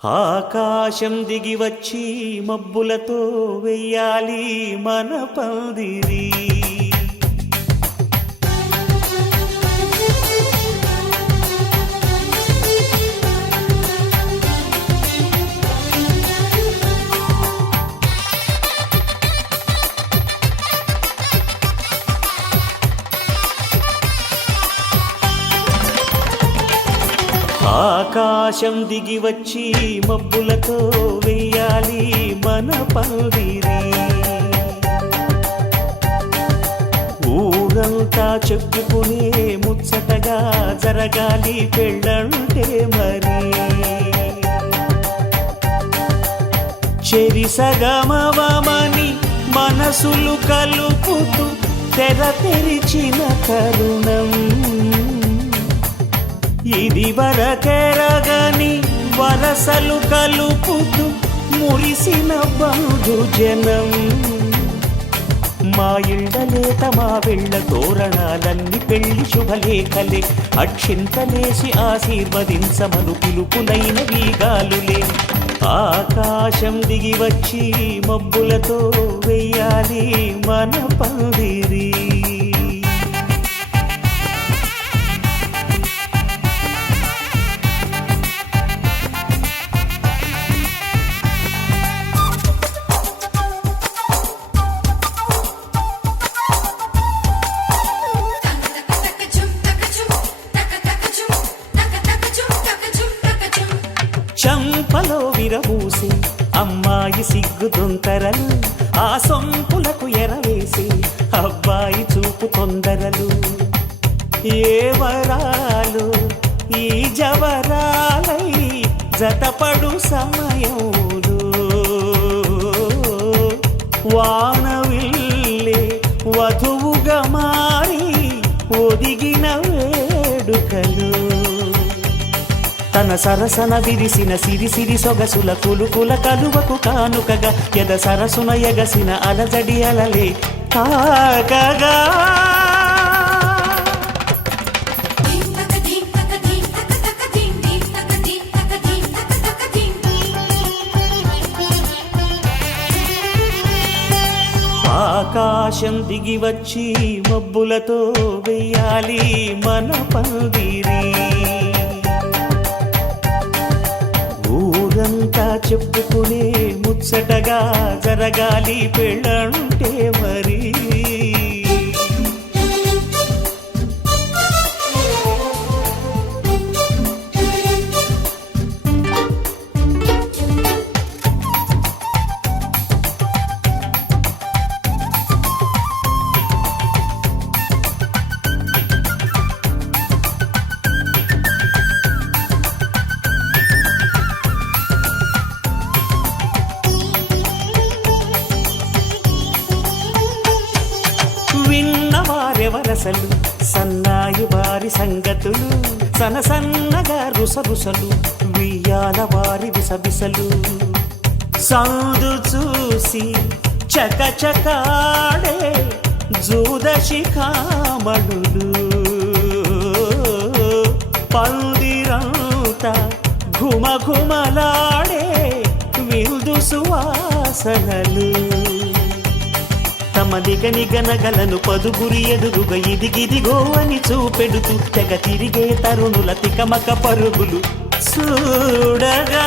ఆకాశం దిగి వచ్చి మబ్బులతో వెయ్యాలి మన పందిరి. ఆకాశం దిగి వచ్చి మబ్బులతో వెయ్యాలి మన పందిరి. ఊరంతా చెప్పుకునే ముచ్చటగా జరగాలి పెళ్ళంటే మరి. చెరిసగమవమని మనసులు కలుపుతూ తెర తెరిచిన తరుణం ఇది వరకెరగని వరసలు కలుపుతూ మురిసిన బంధుజనం. మా ఇళ్ళలేత మా వెళ్ళ తోరణాలన్నీ పెళ్లి శుభలేఖలే. అక్షింతలేసి ఆశీర్వదించమను పిలుపునైన వీగాలులే. ఆకాశం దిగి వచ్చి మబ్బులతో వెయ్యాలి మన పందిరి. చంపలో విరబూసి అమ్మాయి సిగ్గు దొంతరలు, ఆ సొంపులకు ఎరవేసి అబ్బాయి చూపు తొందరలు. ఏ వరాలు ఈ జవరాలై జతపడు సమయంలో వానవిల్లే వధువుగా మారి ఒదిగిన వేడుకలు. తన సరసన విరిసిన సిరిసిరి సొగసుల కులుకుల కలువకు కానుకగా ఎద సరసున ఎగసిన అలజడి అలలే తాకగా. ఆకాశం దిగి వచ్చి మబ్బులతో వెయ్యాలి మన పందిరి. ఊరంతా చెప్పుకునే ముచ్చటగా జరగాలి పెళ్ళంటే మరి. విన్నవారెవరసలు సన్నాయి వారి సంగతులు, సనసన్నగా రుసరుసలు వియ్యాల వారి విసబిసలు. సౌదు చూసి చకచకాడే జూదశిఖామణులు, పందిరంతా ఘుమఘుమలాడే విందు సువాసనలు. తమ నిగనిగనగలను పదుగురి ఎదురుగా ఇదిగిదిగో అని చూపెడుతూ తెగ తిరిగే తరుణుల తికమక పరుగులు చూడగా.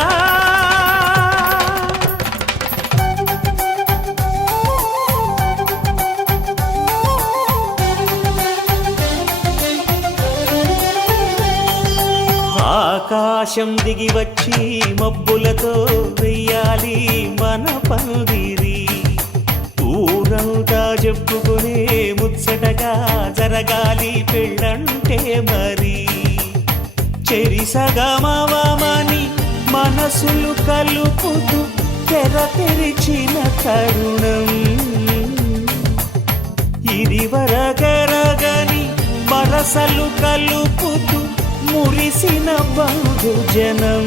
ఆకాశం దిగి వచ్చి మబ్బులతో వెయ్యాలి మన పందిరి. ఊరంతా చెప్పుకునే ముచ్చటగా జరగాలి పెళ్ళంటే మరి. చెరిసగమవమని మనసులు కలుపుతూ తెర తెరిచిన తరుణం ఇది వరకెరగని వరసలు కలుపుతూ మురిసిన బంధుజనం.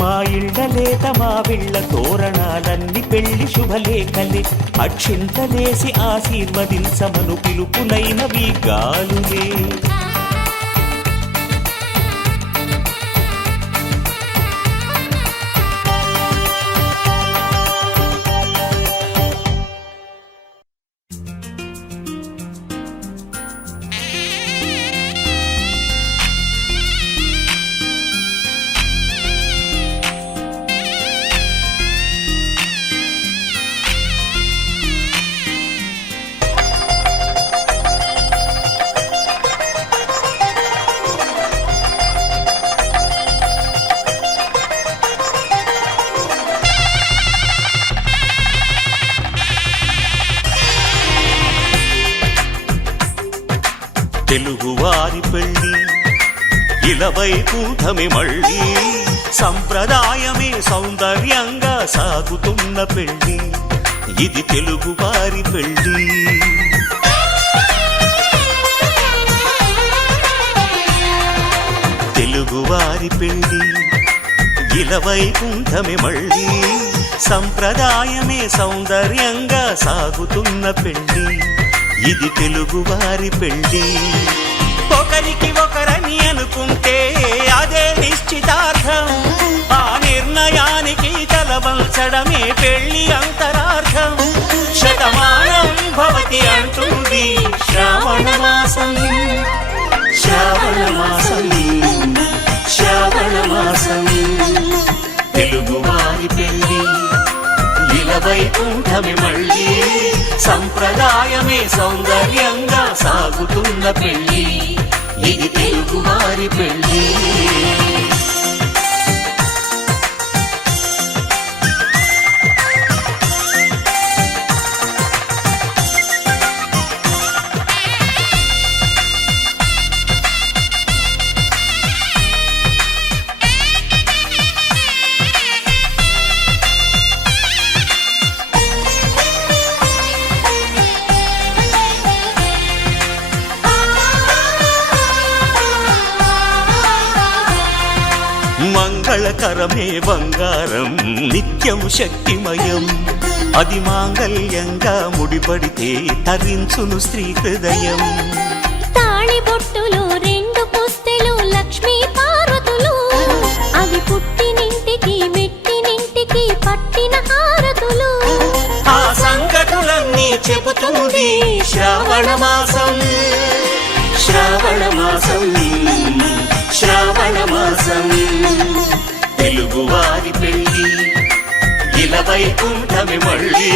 మా ఇళ్ళలేత మా వీళ్ళ తోరణాలన్నీ పెళ్లి శుభలేఖలే. అక్షింతలేసి ఆశీర్వదించమను పిలుపునైన వీగాలులే. ఇలవైకుంఠమే మళ్ళీ సంప్రదాయమే సౌందర్యంగా సాగుతున్న పెళ్ళి ఇది తెలుగువారి పెళ్ళి. తెలుగువారి పెళ్ళి ఇలవైకుంఠమే మళ్ళీ సంప్రదాయమే సౌందర్యంగా సాగుతున్న పెళ్ళి ఇది తెలుగువారి పెళ్ళి. ఒకరికి ఒకరని అనుకుంటే అదే నిశ్చితార్థం, ఆ నిర్ణయానికి తలవంచడమే పెళ్లి అంతరార్థం. శతమానం భవతి అంటుంది శ్రావణ మాసం, శ్రావణ మాసం, శ్రావణ మాసం. తెలుగువారి పెళ్లి ఇలవైకుంఠమే మళ్ళీ సంప్రదాయమే సౌందర్యంగా సాగుతున్న పెళ్ళి ఇది తెలుగువారి పెళ్ళి. మంగళకరమే బంగారం నిత్యం శక్తిమయం, అది మాంగళ్యంగా ముడిపడితే తరించును స్త్రీ హృదయం. తాళి బొట్టులు రెండు పుస్తెలు లక్ష్మీ పార్వతులు, అవి పుట్టినింటికి మెట్టినింటికి పట్టిన హారతులు. ఆ సంగతులన్నీ చెబుతుంది శ్రావణ మాసం, శ్రావణ మాసం, శ్రావణ మాసం. తెలుగువారి పెళ్ళి ఇలవైకుంఠమే మళ్ళీ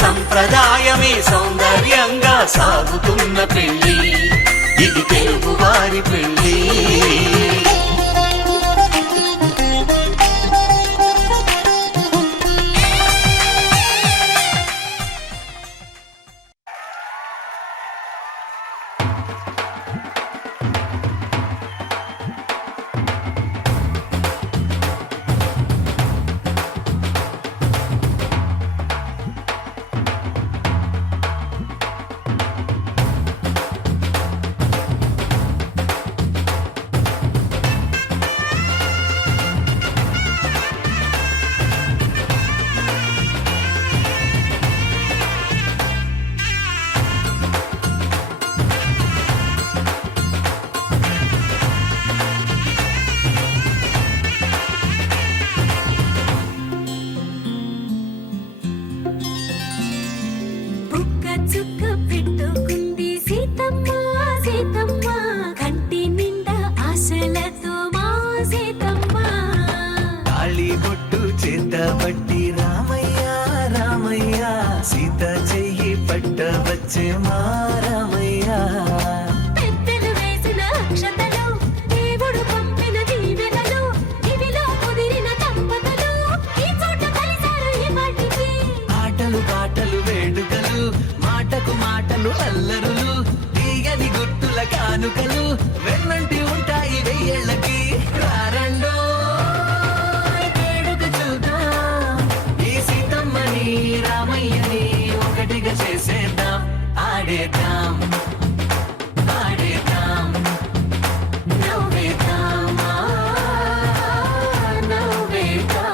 సంప్రదాయమే సౌందర్యంగా సాగుతున్న పెళ్ళి ఇది తెలుగువారి పెళ్ళి. పట్టి రామయ్య రామయ్య సీత చెయ్యి పట్ట వచ్చే మా రామయ్య. పెద్దలు వేసిన అక్షతలు, దేవుడు పంపిన దీవెనలు, ఇవిలో కుదిరిన దంపతులు ఈ చోట కలిశారు ఈ పాటికి. ఆటలు పాటలు వేడుకలు, మాటకు మాటలు అల్లరులు, తీయని గుర్తుల కానుకలు వెన్నంటి ఉంటాయి వెయ్యేళ్ళకి. రారండో రామయ్యని ఒకటిగా చేసేద్దాం, ఆడేద్దాం ఆడేద్దాం నవ్వేద్దాం నవ్వేద్దాం.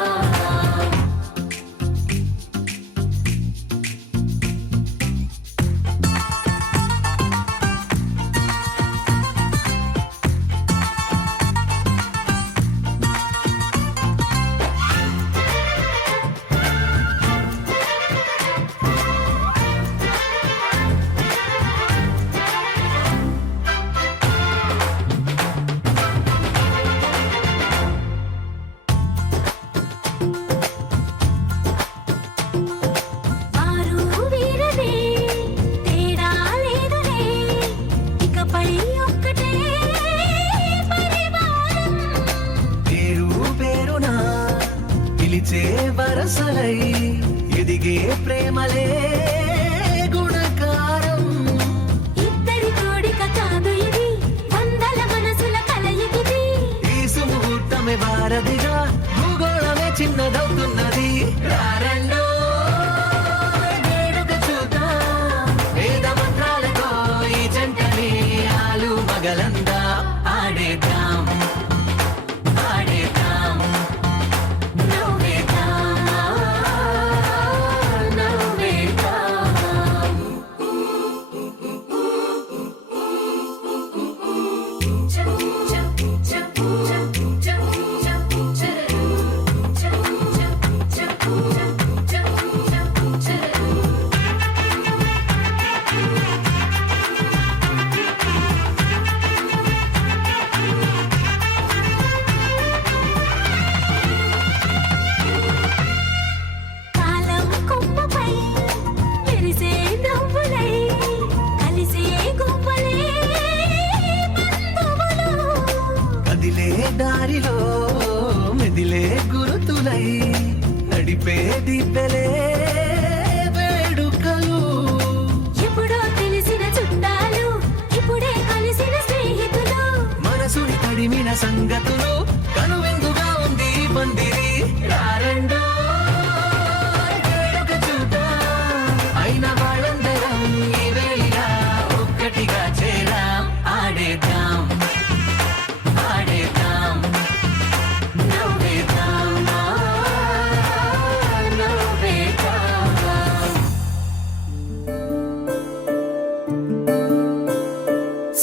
వరసలై ఎదిగే ప్రేమలే గుణకారం. ఇద్దరి కోడిక కాదు ఇది, వందల మనసుల కలయికిది. కాలమే వారధిగా భూగోళమే చిన్నదవుతున్నది. రారండో వేడుక చూద్దాం, వేద మంత్రాలతో ఈ జంటని ఆలు మగలందా ఆడేద్దాం ఆడేద్దాం నవ్వేద్దాం నవ్వేద్దాం. కాలం కొమ్మపై మెరిసే నవ్వులై కలిసే గువ్వలే బంధువులు. కదిలే దారిలో మెదిలే గురుతులై నడిపే దిబ్బెలే వేడుకలు. ఎప్పుడో తెలిసిన చుట్టాలు ఇప్పుడే కలిసిన స్నేహితులు. మనసుని తడిమిన సంగతులు కనువిందుగా ఉంది ఈ పందిరి. రారండో వేడుక చూద్దాం, అయిన వాళ్ళందరం ఈ వేళ ఒక్కటిగా చేరాం ఆడేద్దాం ఆడేద్దాం నవ్వేద్దాం నవ్వేద్దాం.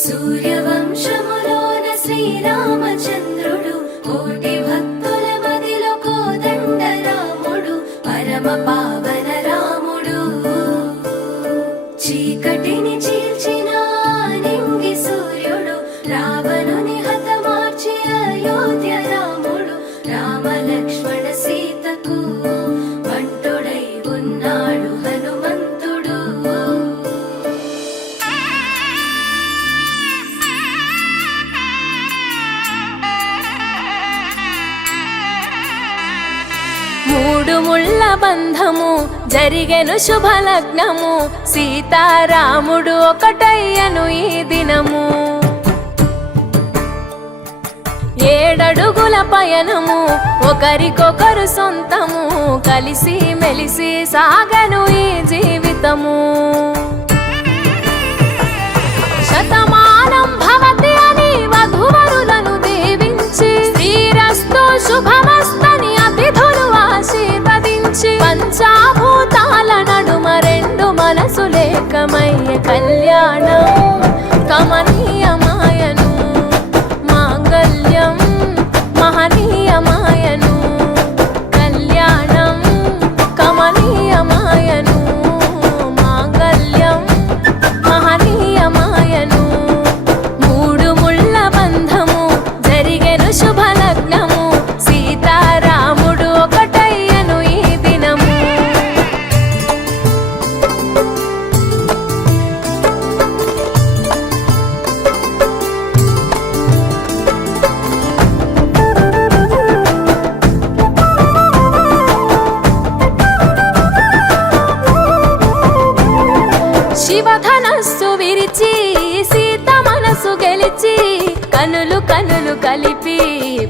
సూర్యవంశములోన శ్రీరామచంద్రుడు కోటి భక్తుల మదిలో కోదండ రాముడు పరమ పావన రాముడు. చీకటిని చీల్చిన నింగి సూర్యుడు రావణుని హతమార్చి అయోధ్య రాముడు. రామ లక్ష్మణ సీతకు బంటుడై ఉన్నాడు హనుమంతుడు. మూడు ముళ్ళ బంధము జరిగెను శుభలగ్నము సీతారాముడు ఒకటయ్యను ఈ దినము. 7 అడుగుల పయనము ఒకరికొకరు సొంతము కలిసి మెలిసి సాగను ఈ జీవితము. శతమానం భవతి అని వధువరులను దీవించి శ్రీరస్తు శుభమస్తని అతిథులు ఆశీర్వదించి పంచాభూతాల నడుమ 2 మనసులేకమయ్య కళ్యాణం కమనీయమాయను మాంగళ్యం మహనీయమాయను. కళ్యాణం కమనీయమాయను మాంగళ్యం మహనీయమాయను. 3 ముళ్ళ బంధము జరిగెను శుభలగ్నము సీతారాముడు ఒకటయ్యను ఈ దినము. శివధనస్సు విరిచి సీత మనసు గెలిచి కనులు కనులు కలిపి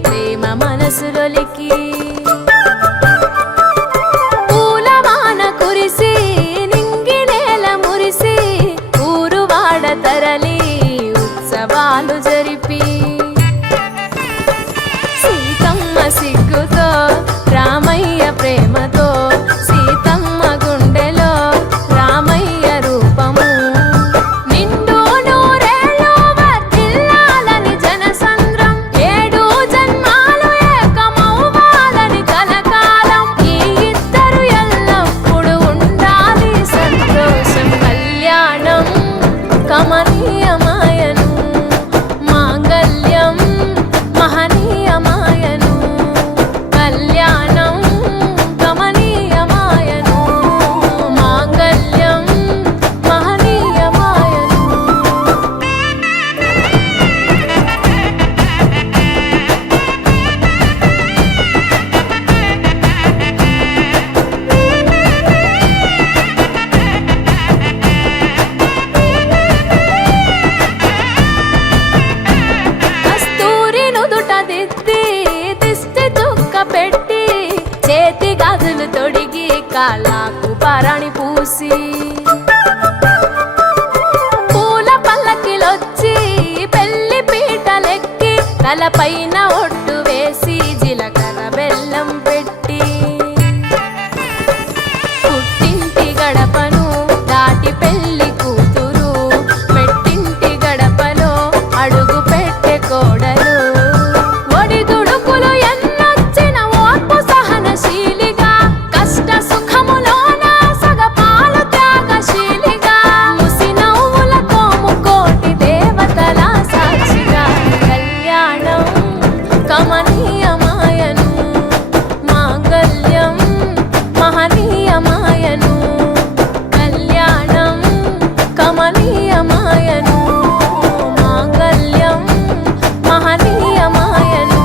ప్రేమ మనసులొలికి పూలవాన కురిసి నింగి నేల మురిసి ఊరు వాడ తరలి ఉత్సవాలు జరిపి సీతమ్మ సిగ్గుతో రామయ్య ప్రేమతో సీతమ్మ గుండెలో రామయ్య రూపము. నిండు నూరేళ్ళు వర్ధిల్లాలని జనసంద్రం 7 జన్మాలు ఏకమవ్వాలని కాళ్ళకు పరణి పూసి పూల పల్లకిలొచ్చి పెళ్లి పీటలెక్కి తలపైన ఒట్టు వేసి జీలకర్ర బెల్లం పెట్టి పుట్టింటి గడపను దాటి పెళ్లి కూతురు మెట్టింటి గడపలో అడుగు పెట్టే కోడలు ఒడిదుడుకులు ఎన్నొచ్చిన ఓర్పు సహనశీలిగా కష్ట సుఖములోన సగపాలు త్యాగశీలిగా ముసి నవ్వులతో ముకోటి దేవతల సాక్షిగా కళ్యాణం కమనీయమాయను మాంగళ్యం మహనీయమాయను కళ్యాణం కమనీయమాయను మాంగళ్యం మహనీయమాయను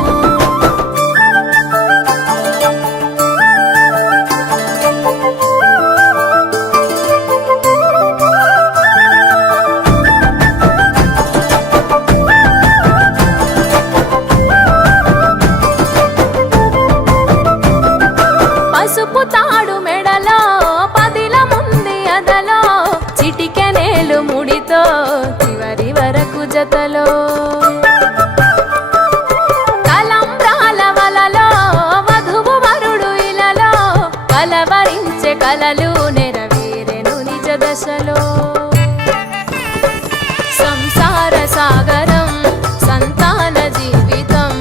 పసుపు తాడు మెడలో పదిల ముంది అదలో చిటికెనేలు ముడితో చివరి వరకు జతలో కలంబ్రాల వలలో వధువు వరుడు ఇలలో కలవరించే కలలు నెరవేరెను నిజ దశలో సంసార సాగరం సంతాన జీవితం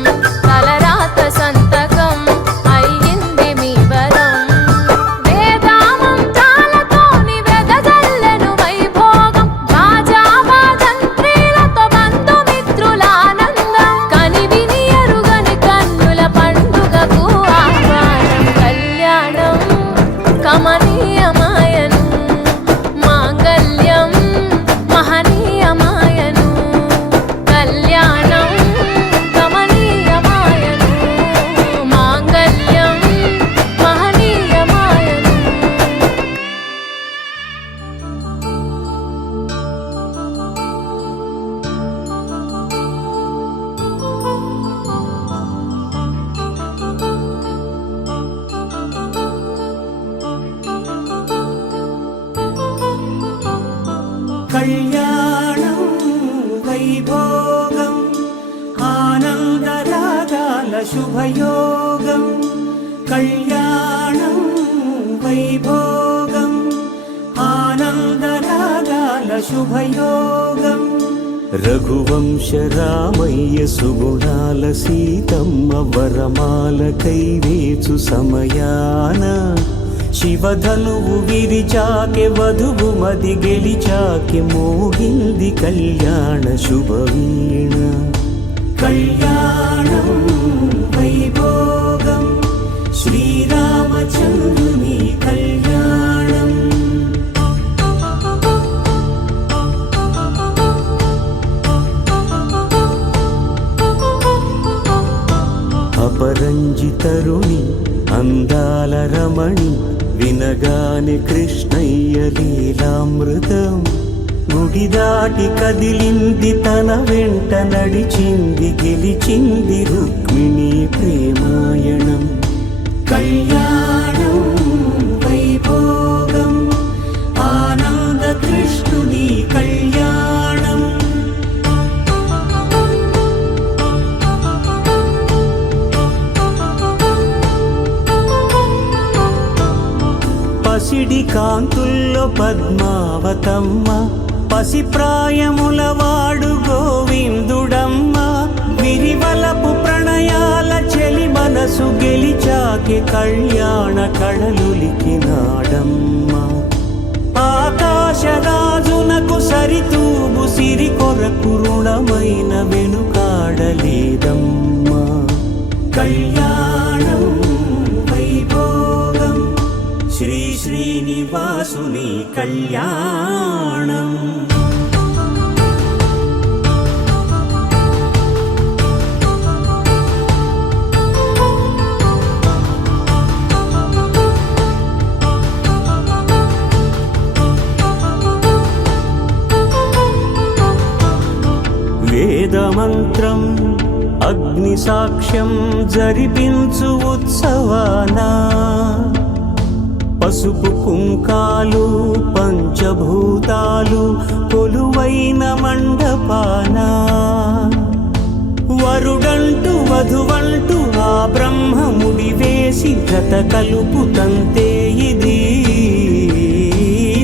తలరాత సంతకం అయ్యింది మీ వరం వేదామంత్రాలతోని వెదజల్లెను వైభోగం భాజావాదంత్రీలతో బంధుమిత్రులానందం కనివిని ఎరుగని కన్నుల పండుగకు ఆహ్వానం కళ్యాణం కమనీయమాయను మాంగళ్యం మహనీయమాయను కళ్యాణం కమనీయమాయను మాంగళ్యం మహనీయమాయను కళ్యాణం వైభోగం ఆనందరాగాల శుభయోగం కళ్యాణం వైభోగం ఆనందరాగాల శుభయోగం రఘువంశ రామయ్య సుగుణాల సీతమ్మ వరమాల కైవేచు సమయాన శివధనువు విరిచాకె వధువు మది గెలిచాకె మోగింది కళ్యాణ శుభవీణ కళ్యాణం వైభోగం శ్రీరామచంద్రుని కళ్యాణం అపరంజి తరుణి అందాల రమణి వినగానే కృష్ణయ్య లీలామృతం గుడి దాటి కదిలింది తన వెంట నడిచింది గెలిచింది రుక్మిణి ప్రేమాయణం కళ్యాణం వైభోగం ఆనంద కృష్ణుని కళ్యాణం పసిడి కాంతుల్లో పద్మావతమ్మ పసిప్రాయముల వాడు గోవిందుడమ్మ విరివలపు ప్రణయాల చెలి మనసు గెలిచాకె కళ్యాణ కళలులికినాడమ్మ ఆకాశరాజునకు సరితూగు సిరి కొరకు రుణమైన వెనుకాడలేదమ్మా కళ్యాణం వైభోగం శ్రీ శ్రీనివాసుని కళ్యాణం వేదమంత్రం అగ్ని సాక్ష్యం జరిపించు ఉత్సవానా పసుపు కుంకాలు పంచభూతాలు కొలువైన మండపాన వరుడంటూ వధువంటూ ఆ బ్రహ్మముడి వేసి జత కలుపుతంతే ఇది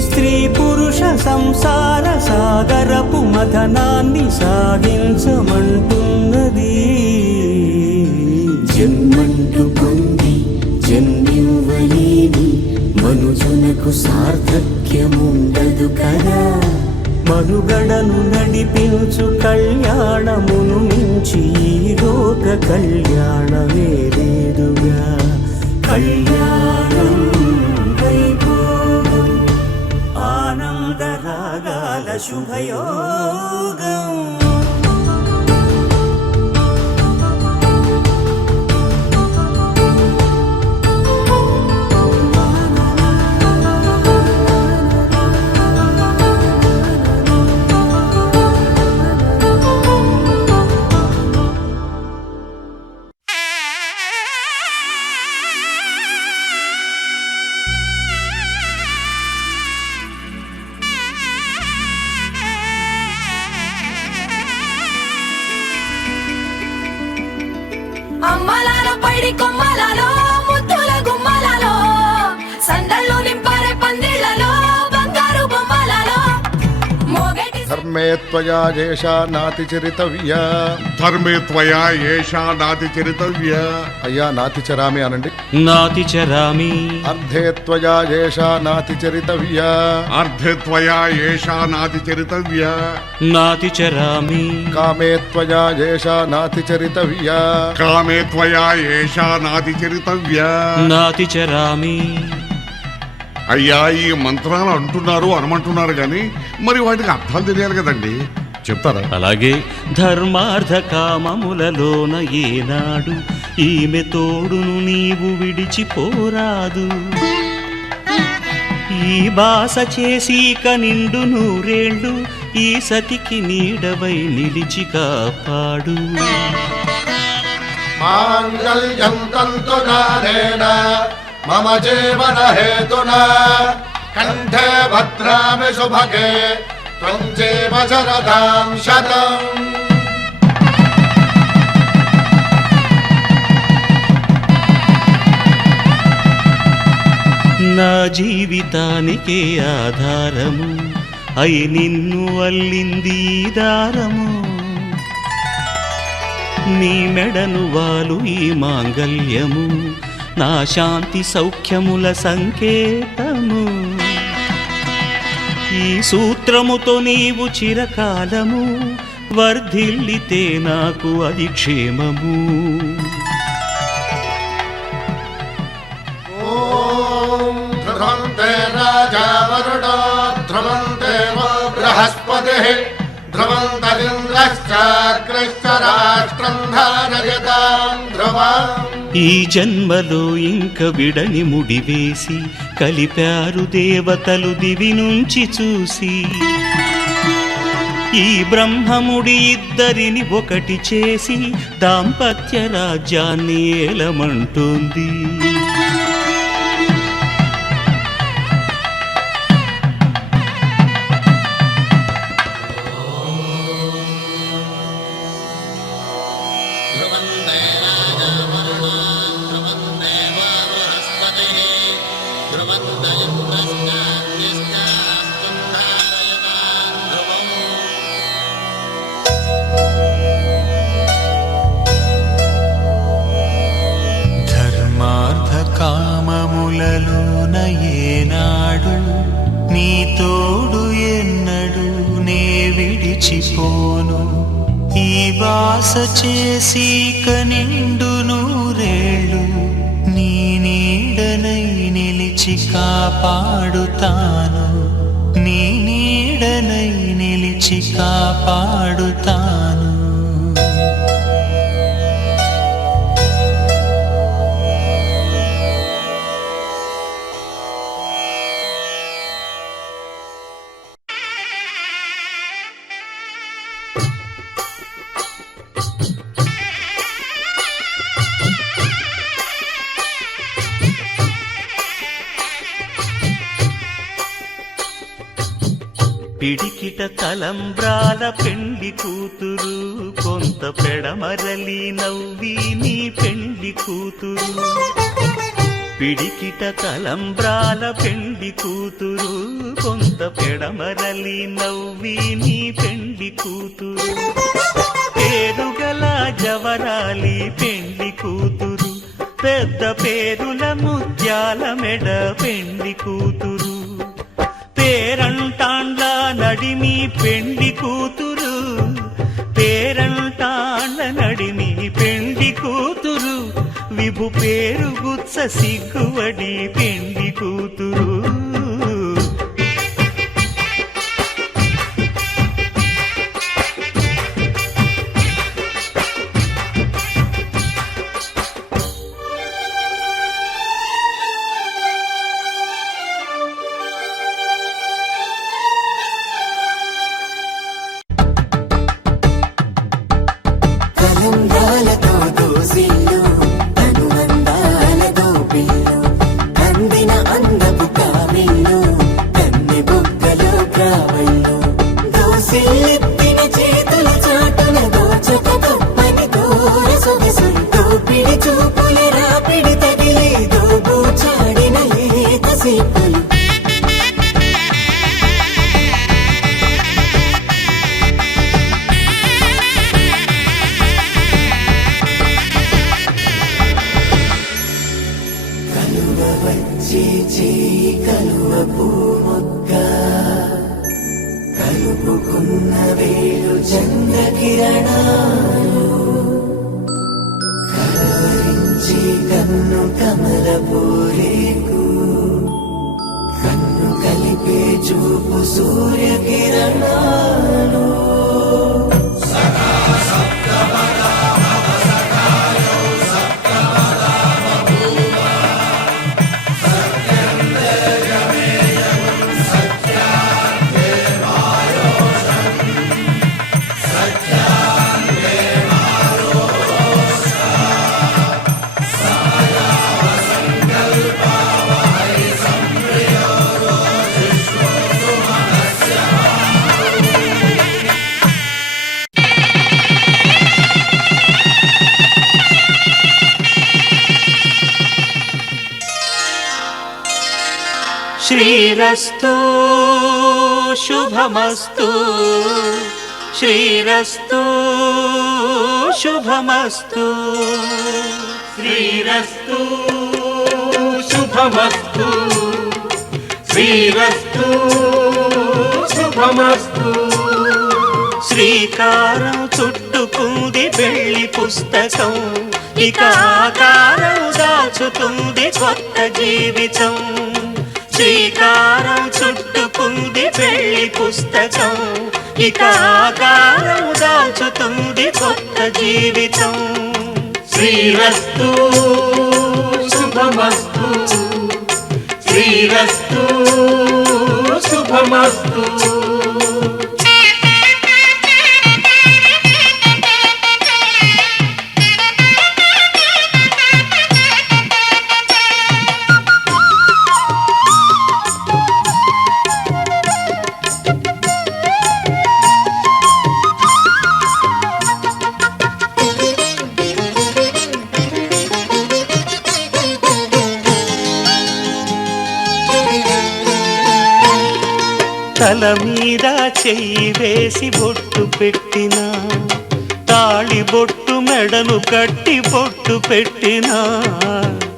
స్త్రీ పురుష సంసార సాగరపు మథనాన్ని సాగించమంటున్నది. జన్మంటూ పొంది జన్మివ్వలేని మనుజునకు సార్థక్యముండదు కదా. మనుగడను నడిపించు కళ్యాణమును మించి ఈ లోక కళ్యాణమే లేదుగా. కళ్యాణం వైభోగం ఆనందరాగాల శుభయోగం. అమ్మలాల పైడి కొమ్మలలో ముద్దుల గుమ్మలలో సందళ్ళు నింపారే పందిళ్లలో బంగారు బొమ్మలలో మోగటి ధర్మే త్వయా ఏషా నాతి చరితవ్యా. ధర్మే త్వయా ఏషా నాతి చరితవ్య. అయ్యా నాతి చరామి అనండి. నాతి చరామి. అర్ధే త్వయా ఏషా నాతి చరితవ్యా. అర్ధే త్వయా ఏషా నాతి చరితవ్య. నాతి చరామి. కామే త్వయా ఏషా నాతి చరితవ్యా. కామే త్వయా ఏషా నాతి చరితవ్య. నాతి చరామి. అయ్యా ఈ మంత్రాలు అంటున్నారు అనమంటున్నారు గాని మరి వాటికి అర్థాలు తెలియాలి కదండి, చెప్తారా? అలాగే ధర్మార్థ కామములలోన ఏనాడు ఈమె తోడును నీవు విడిచిపోరాదు. ఈ బాస చేసి నిండు నూరేళ్ళు ఈ సతికి నీడవై నిలిచి కాపాడు. మాంగళ్యం తంతునానేన మమ జీవన హేతునా కంఠే భద్రామి శుభగే త్వం జీవ శరదాం శతం. నా జీవితానికే ఆధారము అయి నిన్ను అల్లింది ఈ దారము. నీ మెడను వాలు ఈ మాంగల్యము నా శాంతి సౌఖ్యముల సంకేతము. ఈ సూత్రముతో నీవు చిరకాలము వర్ధిల్లితే నాకు అది క్షేమము. ఓం ధ్రువంతే రాజా వరుణో ధ్రువంతే బృహస్పతిః ధ్రువంతరింద్రశ్చాగ్రశ్చ రాష్ట్రం ధారయతాం ధ్రువం. ఈ జన్మలో ఇంక విడని ముడివేసి కలిపారు దేవతలు దివి నుంచి చూసి. ఈ బ్రహ్మముడి ఇద్దరిని ఒకటి చేసి దాంపత్య రాజ్యాన్ని ఏలమంటుంది. ధర్మార్థ కామములలోన ఏనాడు నీ తోడు ఎన్నడు నే విడిచిపోను. ఈ వాస చేసి నిండు నూరేళ్ళు నీ నీడనై నిలిచి కాపాడుతాను. నీ నీడనై నిలిచి కాపాడుతాను. పిడికిట తలంబ్రాల పెండ్లి కూతురు కొంత పెడమరలి నవ్వి నీ పెండ్లి కూతురు పిడికిట తలంబ్రాల పెండ్లి కూతురు కొంత పెడమరలి నవ్వి నీ పెండ్లి కూతురు పేరుగల జవరాలి పెండ్లి కూతురు పెద్ద పేరుల ముత్యాల మెడ పెండ్లి కూతురు పేరంటాండ్ల నడిమి పెండ్లి కూతురు పేరంటాండ్ల నడిమి పెండ్లి కూతురు విభు పేరు గుత్స సిగ్గువడి పెండ్లి కూతురు తలంబ్రాలతో దోసిల్లు అనుబంధాలతో పిల్లు అందిన అందపు కావిల్లు కన్నె బొగ్గలో గ్రావళ్ళు దోసిల్లెత్తిన చేతుల చాటున దోచక తప్పని దూర సొగసులు దోపిడి చూపుల రాపిడి తగిలి దోబూచాడిన లేత సీపులు వచ్చి చేయి కలువ పూమొక్క కలుపుకున్న వేలు చంద్రకిరణాలు కలవరించి కన్ను కమల పూరేకు కన్ను కలిపే చూపు సూర్యకిరణాలు శ్రీరస్తు శుభమస్తు శ్రీరస్తు శుభమస్తు శ్రీరస్తు శుభమస్తు శ్రీరస్తు శుభమస్తు శ్రీకారం చుట్టుకుంది పెళ్లి పుస్తకం ఇక ఆకారం దాచుతుంది కొత్త జీవితం శ్రీకారం చుట్టుకుంది పెళ్లి పుస్తకం ఇక ఆకారం దాచుతుంది కొత్త జీవితం శ్రీరస్తు శుభమస్తు శ్రీరస్తు శుభమస్తు తల మీద చెయ్యి వేసి బొట్టు పెట్టినా తాళి బొట్టు మెడను కట్టి బొట్టు పెట్టినా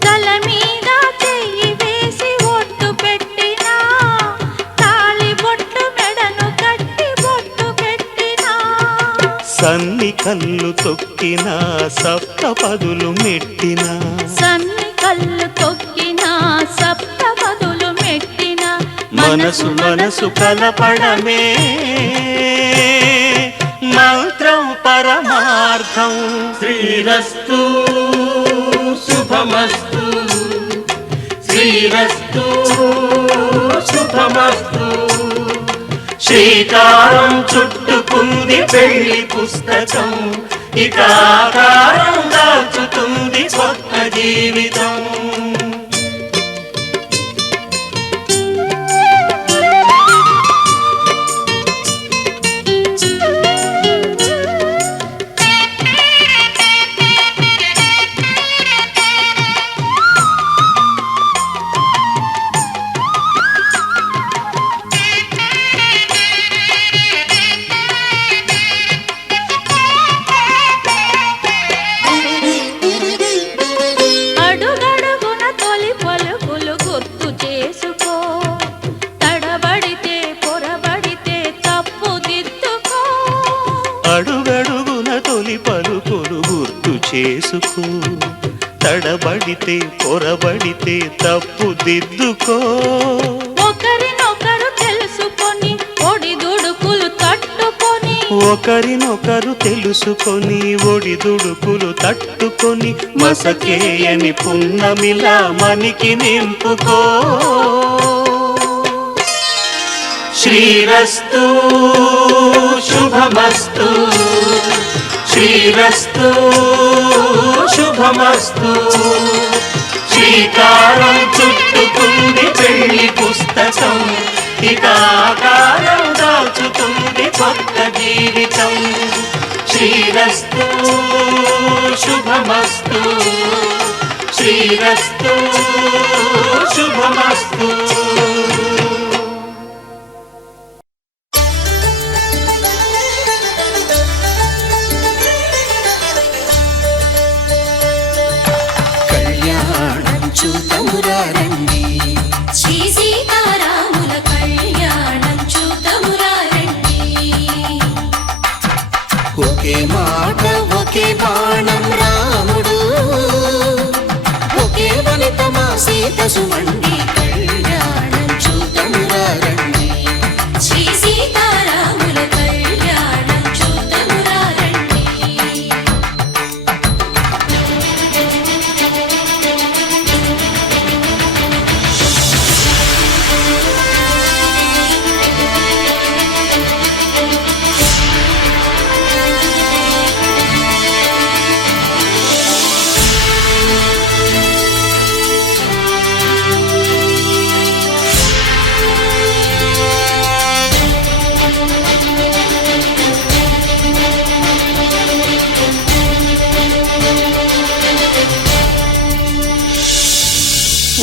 తల మీద చెయ్యి వేసి బొట్టు పెట్టినా తాళి బొట్టు మెడను కట్టి బొట్టు పెట్టినా సన్ని కళ్ళు తొక్కినా సప్త పదులు మెట్టినా సన్ని కళ్ళు తొక్కినా సప్త పదులు మెట్టినా మనసు మనసు కలపడమే మంత్రం పరమార్థం శ్రీరస్తు శుభమస్తు శ్రీరస్తు శుభమస్తు శ్రీకారం చుట్టుకుంది పెళ్లి పుస్తకం ఇక ఆకారం దాచుతుంది కొత్త జీవితం తడబడితే పొరబడితే తప్పు దిద్దుకో. ఒకరినొకరు తెలుసుకొని ఒడిదుడుకులు తట్టుకొని ఒకరినొకరు తెలుసుకొని ఒడిదుడుకులు తట్టుకొని మసకేయని పున్నమిలా మనికి నింపుకో. శ్రీరస్తు శుభమస్తు శ్రీరస్తు శుభమస్తు. శ్రీకారం చుట్టుకుంది పెళ్లి పుస్తకం, ఇక ఆకారం దాచుతుంది కొత్త జీవితం. శ్రీరస్తు శుభమస్తు శ్రీరస్తు శుభమస్తు. చూతమురారండి శ్రీ సీతారాముల కళ్యాణం చూతమురారండి. ఒకే మాట ఒకే బాణం రాముడు, ఒకే వనిత మా సీత సుమండి కళ్యాణం చూతమురారండి. శ్రీ సీతారాముల కళ్యాణం చూతమురారండి.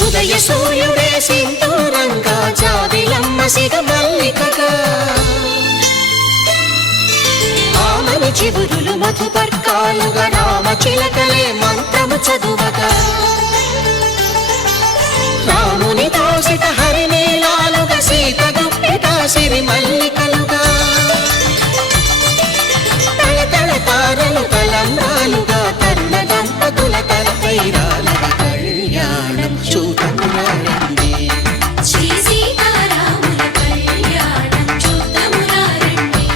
ఉదయ సూర్యుడే సింధూరంగా జాబిలమ్మ సిగ మల్లికగా, ఆమని చివురులు మధుపర్కాలుగా రామ చిలకలే మంత్రము చదువగా, రాముని దోసిట హరినీలాలుగా సీత గుప్పిట సిరి మల్లికలుగా, తళతళ తారలు తలంబ్రాలుగా తరుణ దంపతుల తలపైరాలుగా కళ్యాణం చూతమురారండి. శ్రీ సీతారాముల కళ్యాణం చూతమురారండి.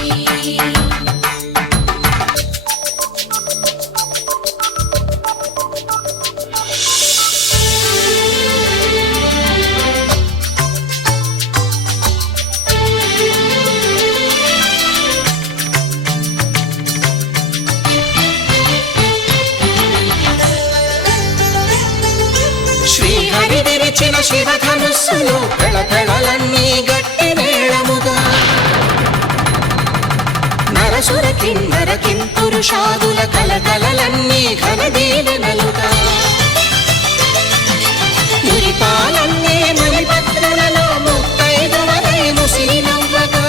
శ్రీహరి విరిచిన శివధనుస్సులు పెళపెళలన్నీ గట్టి మేళముగా, నరసుర కిన్నర కింపురుషాదుల కలకలలన్నీ ఘన దీవెనలుగా, మురిపాలన్నీ మణిపత్రులలో ముత్తైదువలై ముసిరి నవ్వగా,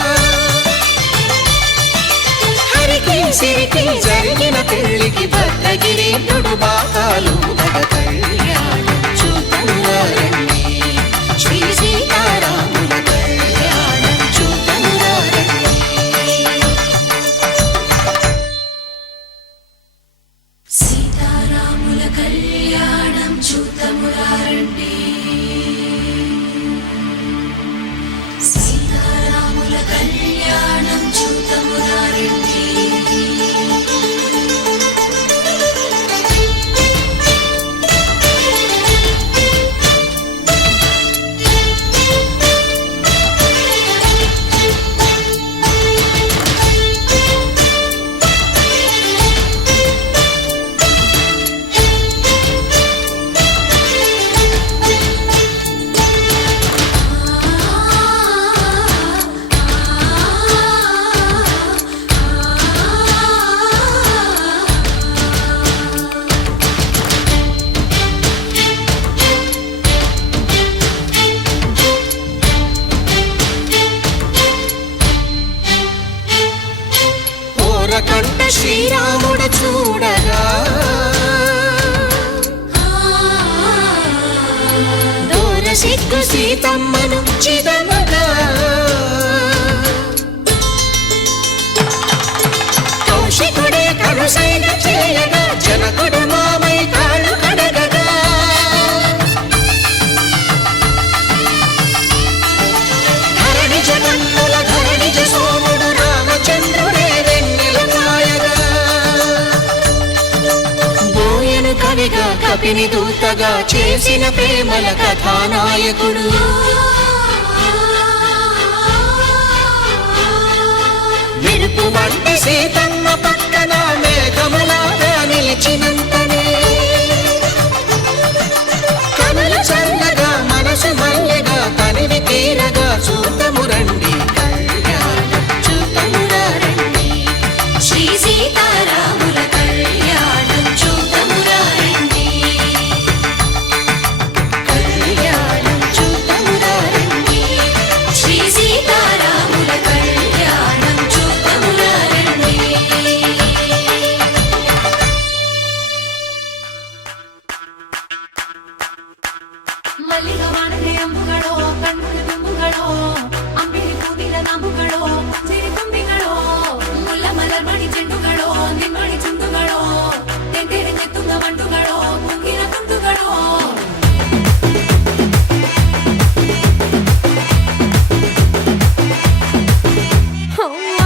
హరికి సిరికి జరిగిన పెళ్లికి భద్రగిరీంద్రుడు బాకాలు కళ్యాణం చూతమురారండి. శ్రీ సీతారాముల కళ్యాణం చూతమురారండి. సీతారాముల కళ్యాణం చూతమురారండి. సీతారాముల కళ్యాణం చూతమురారండి. కంట శ్రీరాముడు చూడగా, దూర సిగ్గు సీతమ్మను చిదమగా, కౌశికుడే కరుసైన చేయగా జనకుడు మామై కాళ్ళు కడగగా, తీపిని దూతగా చేసిన ప్రేమల కథానాయకుడు. మెరుపు వంటి సీతమ్మ పక్కన మేఘములాగా నిలిచినంతనే కనులు చల్లగా మనసు మల్లెగా తనివి తీరగా చూతము రండి, కళ్యాణం చూతమురా రండి. శ్రీ సీతారాముల కళ్యాణం చూతమురా రండి. కళ్యాణం చూతమురా రండి. శ్రీ సీతారాముల కళ్యాణం చూతమురా రండి. ಮಲ್ಲಿಗ ವಾಣತೆ ಅಂಬುಗಳೋ ಕಣ್ಣುಗಳ ತುಂಬುಗಳೋ ಅಂಬಿಲಿ ಕೂದಿನ ನಂಬುಗಳೋ ಸಿರಿ ತುಂಬಿಗಳೋ ಮುಲ್ಲ ಮಲರ್ ಮಣಿ ಚೆಂಡುಗಳೋ ನಿಮ್ಮಣಿ ಚುಂಡುಗಳೋ ತೆಂಟೆರೆ ತೆತ್ತುಂಗ ಬಂಡುಗಳೋ ಮುಂಗಿನ ತುಂಡುಗಳೋ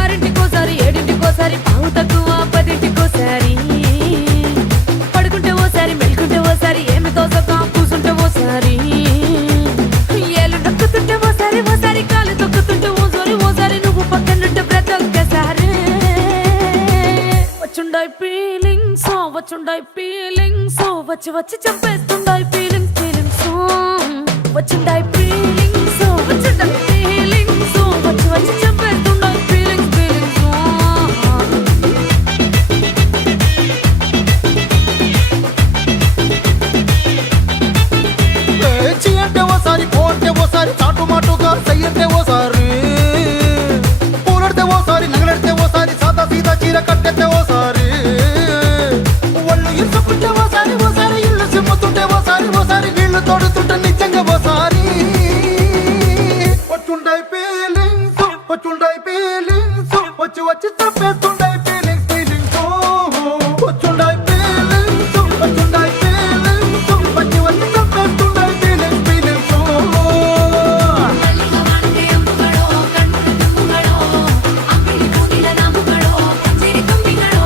ఆరింటికోసారి ఏడింటికోసారి పావు తక్కువ పదింటికోసారి పడుకుంటే ఓసారి మెలుకుంటే ఓసారి ఏమి తోసక కూసుంటే ఓసారి ఏళ్ళు నొక్కుతుంటే ఓసారి ఓసారి కాలు తొక్కుతుంటే ఓసారి ఓసారి నువ్వు పక్కనుంటే బ్రతొక్కసారి వచ్చుండాయి ఫీలింగ్స్ వచ్చి వచ్చి చంపేస్తుండాయి ఫీలింగ్స్ వచ్చుండాయి ఫీలింగ్స్ వచ్చి వచ్చి చంపేస్తుండాయి ఫీలింగ్స్ చీ అంటే ఓసారి పో అంటే ఓసారి చాటు మాటుగా సై అంటే ఓసారి పూలడితే ఓసారి నగలడితే ఓసారి సాదా సీదా చీర కట్టెత్తే ఓసారి ఒళ్ళు ఇరుసుకుంటే ఓసారి ఓసారి ఇల్లు సిమ్ముతుంటే ఓసారి ఓసారి నీళ్లు తోడుతుంటే నిజంగా ఓసారి వచ్చుండాయి ఫీలింగ్స్ వచ్చి వచ్చి తప్పేస్తుండాయి ఫీలింగ్స్ వచ్చుండాయి ఫీలింగ్స్ వచ్చి వచ్చి తప్పేస్తుండాయి ఫీలింగ్స్ ಮಲ್ಲಿಗ ವಾಣತೆ ಅಂಬುಗಳೋ ಕಣ್ಣುಗಳ ತುಂಬುಗಳೋ ಅಂಬಿಲಿ ಕೂದಿನ ನಂಬುಗಳೋ ಸಿರಿ ತುಂಬಿಗಳೋ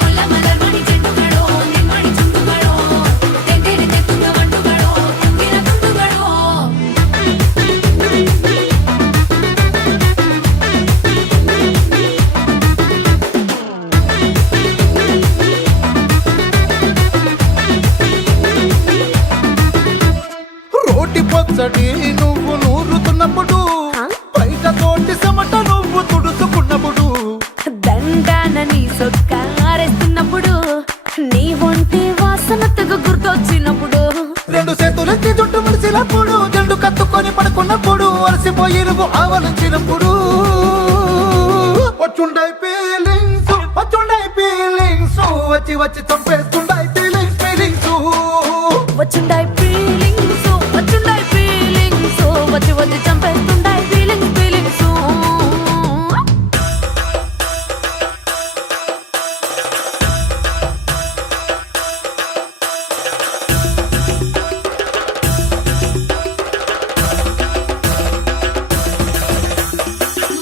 ಮುಲ್ಲ ಮಲರ್ ಮಣಿ ಚೆಂಡುಗಳೋ ನಿಮ್ಮಣಿ ಚುಂಡುಗಳೋ ತೆಂಟೆರೆ ತೆತ್ತುಂಗ ಬಂಡುಗಳೋ ಮುಂಗಿನ ತುಂಡುಗಳೋ రోటి పచ్చడి నువ్వు నూరుతున్నప్పుడు బయట తోటి సమట నువ్వు తుడుచుకున్నప్పుడు దండానని సొక్కారేస్తున్నప్పుడు నీ ఒంటి వాసన తెగ గుర్తొచ్చినప్పుడు రెండు చేతులెత్తి జుట్టు ముడిసినప్పుడు జండు కత్తుకొని పడుకున్నప్పుడు అలసిపోయి నువ్వు ఆవలించినప్పుడు వచ్చుండాయి ఫీలింగ్స్ వచ్చి వచ్చి చంపేస్తుండాయి ఫీలింగ్స్ వచ్చుండాయి ఫీలింగ్స్ వచ్చి వచ్చి చంపేస్తుండాయి ఫీలింగ్స్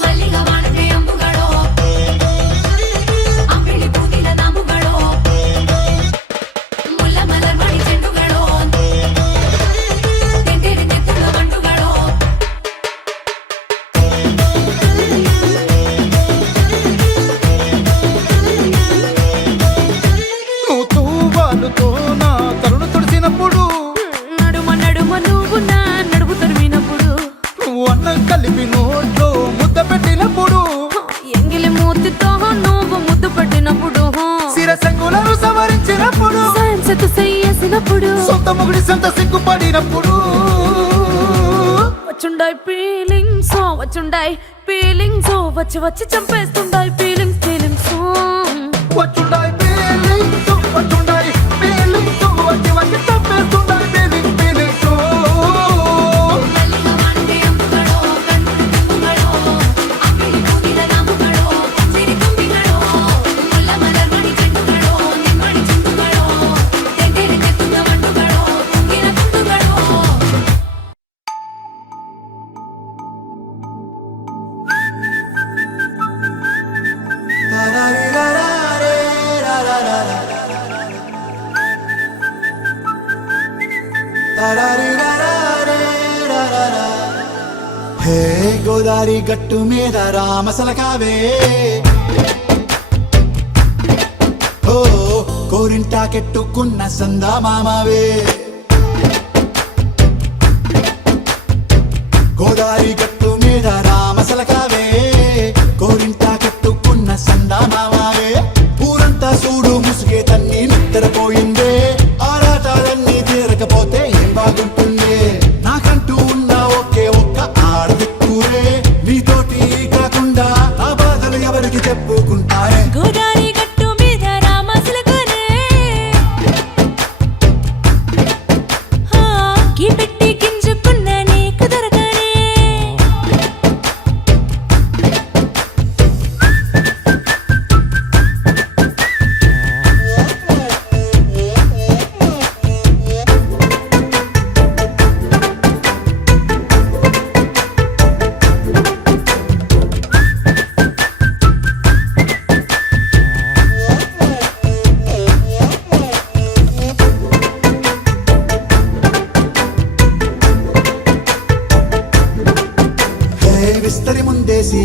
ಮಲ್ಲಿಗ ವಾಣತೆ ಅಂಬುಗಳೋ ಅಂಬಿಲಿ ಕೂದಿನ ನಂಬುಗಳೋ ಮುಲ್ಲ ಮಲರ್ ಮಣಿ ಚೆಂಡುಗಳೋ ತೆಂಟೆರೆ ತೆತ್ತುಂಗ ಬಂಡುಗಳೋ నువ్వు తూవాలుతో నా తరుణు తుడిసినప్పుడు నడుమ నడుమ నువ్వు నా నడుము తరిమినప్పుడు నువ్వు అన్నం కలిపి నోట్లో ముద్ద పెట్టినప్పుడు ఎంగిలి మూతితో నువ్వు ముద్దు పెట్టినప్పుడు శిరసంగులను సవరించినప్పుడు సైన్సెతు చెయ్యేసినప్పుడు సొంత ముగుడి సొంత సిగ్గుపడినప్పుడు వచ్చుండాయి ఫీలింగ్స్ వచ్చి వచ్చి చంపేస్తుండాయి ఫీలింగ్స్ వచ్చుండాయి ఫీలింగ్స్ వచ్చి వచ్చి తప్పేస్తుండాయి ఫీలింగ్స్ మల్లిగ వాణతే అంబుಗಳೋ కన్నుల తుంబుಗಳೋ అంబిలి కూదిన ನಂಬುಗಳೋ సిరి ತುಂಬಿಗಳೋ ముల్ల మలర్ మణి చెండుಗಳೋ నిమ్మడి చుండుಗಳೋ తెంటెರೆ తెత్తుంగ వండుಗಳೋ ముంగిన తుండుಗಳೋ రా హే గోదారి గట్టు మీద రామసలకావే ఓ కోరింటాకెట్టుకున్న సందా మామావే గోదారి గట్టు మీద రామసలకావే కోరింటాకెట్టుకున్న సందా మామావే ఊరంతా చూడు ముసుగే తన్ని నిద్రపోయిందే ఆరాటాలన్నీ తీరకపోతే ఏం బాగుంటుందే నాకంటూ ఉన్న ఒకే ఒక్క ఆడదిక్కురే నీతోటి కాకుండా ఆ బాధలు ఎవరికి చెప్పుకుంటారే గోదారి గట్టు మీద రామసిలకనే గీ పెట్టి గింజుకున్న నీకు దొరకనే విస్తరి ముందేసి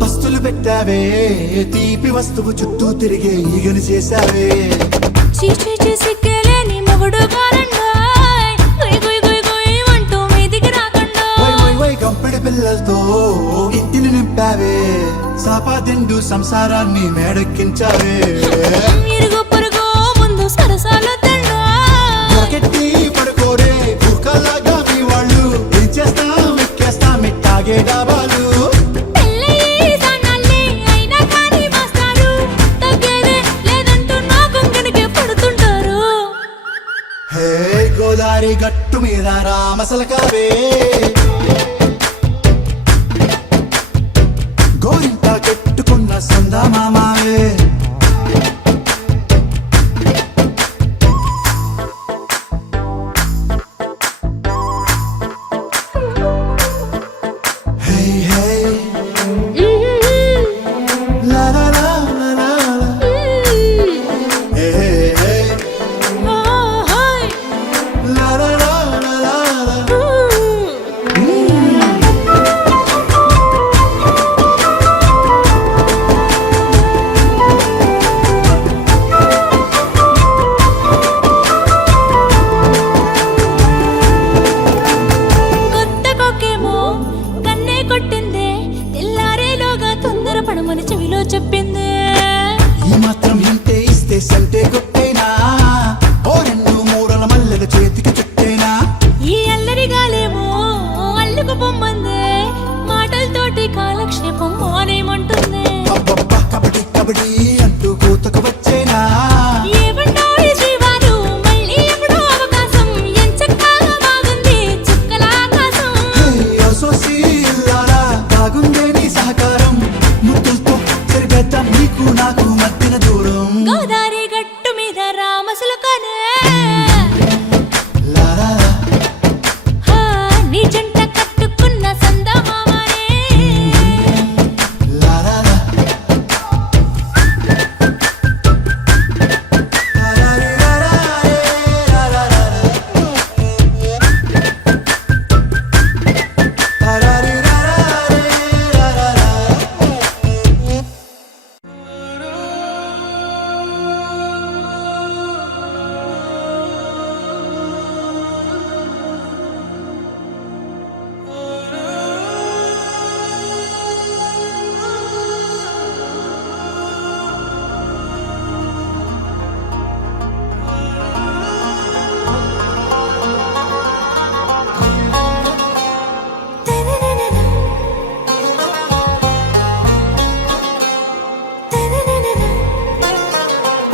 పస్తులు పెట్టావే తీపి వస్తువు చుట్టూ తిరిగే ఈగని చేశావే చీచీ సిగ్గలేని మొగుడు కారండాయ్ గుయ్ గుయ్ గుయ్ గుయ్ అంటూ మీదికి రాకండా వై వై వై గంపెడి పిల్లలతో ఇంటిని నింపావే సాపాదిండు సంసారాన్ని మేడెక్కించావే ఇరుగు పొరుగు ముందు సరసాలు తండా రాకెట్టి పడుకోరే కుక్కలాగా మీ వాళ్ళు ఏం చేస్తాం ఎక్కేస్తాం ఎట్టాగే డాబాలు పెళ్ళయి సన్నాళ్ళే అయినా కానీ మాస్తారు తగ్గేదే లేదంటూ నా కొంగనికే పడుతుంటారు హే గోదారి గట్టు మీద రామసలకావే గోరింట కెట్టుకున్న సందా మామావే హే హే లా లా లా లా లా లా. హే హే ఓహోయ్ లా లా లా లా లా లా. కొత్త కొక్కేమో కన్నే కొట్టిందే తెల్లారేలోగా తొందర పడమని చెవిలో చెప్పిందే ఈ మాత్రం ఇంతే ఇస్తే సంటే కొట్టేనా ఓ రెండు మూరల మల్లెల చేతికి చుట్టేనా ఈ అల్లరి గాలేమో అల్లుకు పొమ్మందే మాటలతోటి కాలక్షేపం మానేమంటుంది అబ్బబ్బా కబడ్డీ కబడ్డీ అంటూ కూతకు వచ్చేనా ఏమంటారు శ్రీవారు మళ్ళీ ఎప్పుడో అవకాశం ఎంచక్కా బాగుంది చుక్కల ఆకాశం హే అసోసి ఇల్లారా బాగుందే నీ సహకారం ముద్దులతో చెరిపేద్దాం నీకు నాకు మధ్యన దూరం గోదారి గట్టు మీద రామసులకనే లా లా లా. నీ జంట కట్టుకున్న సందమామనే లా లా లా. లా లా లా లా లా లా లా. లా లా లా లా లా లా.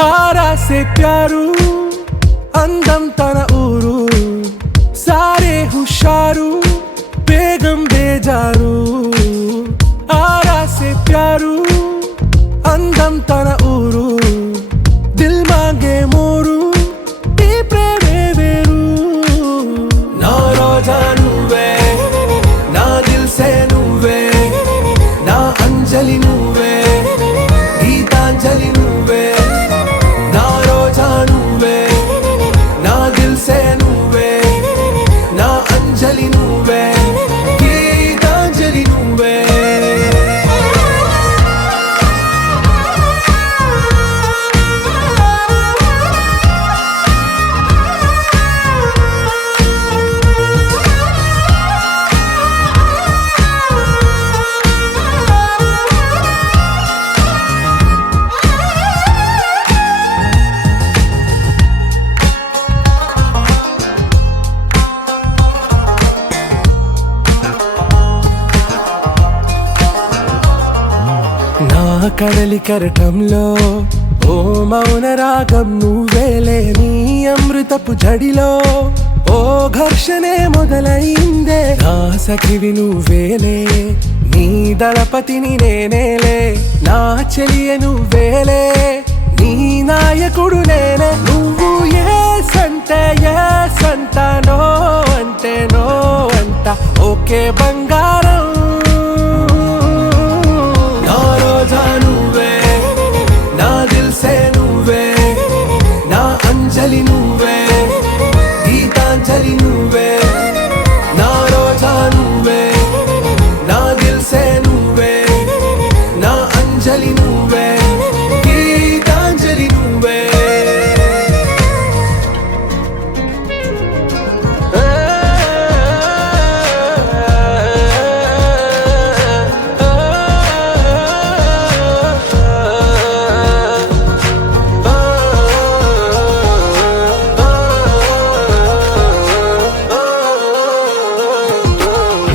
आरा से प्यारू అందం తన ఊరు సారే హుషారు బేగం బేజారు ఆరా సే ప్యారు అందం తన ఊరు దిల్ మాంగే మోరు ఈ ప్రేమే వేరు నా రోజా నువ్వే నా దిల్ సే నువ్వే నా అంజలి నువ్వే గీతాంజలి నువ్వే నా రోజా నువ్వే కడలి కరటంలో ఓ మౌన రాగం నువ్వేలే, నీ అమృతపు జడిలో ఓ ఘర్షణే మొదలైందే, నా సఖివి నువ్వేలే, నీ దళపతిని నేనేలే, నా చెలియ నువ్వేలే, నీ నాయకుడు నేనే. నువ్వు ఏ సంట నో అంటే నో అంట, ఓకే బంగారం. నా రోజా నువ్వే, నా దిల్సే నువ్వే, నా అంజలి నువ్వే, గీతాంజలి నువ్వే. నా రోజా నువ్వే, నా దిల్సే నువ్వే, నా అంజలి నువ్వే, గీతాంజలి నువ్వే.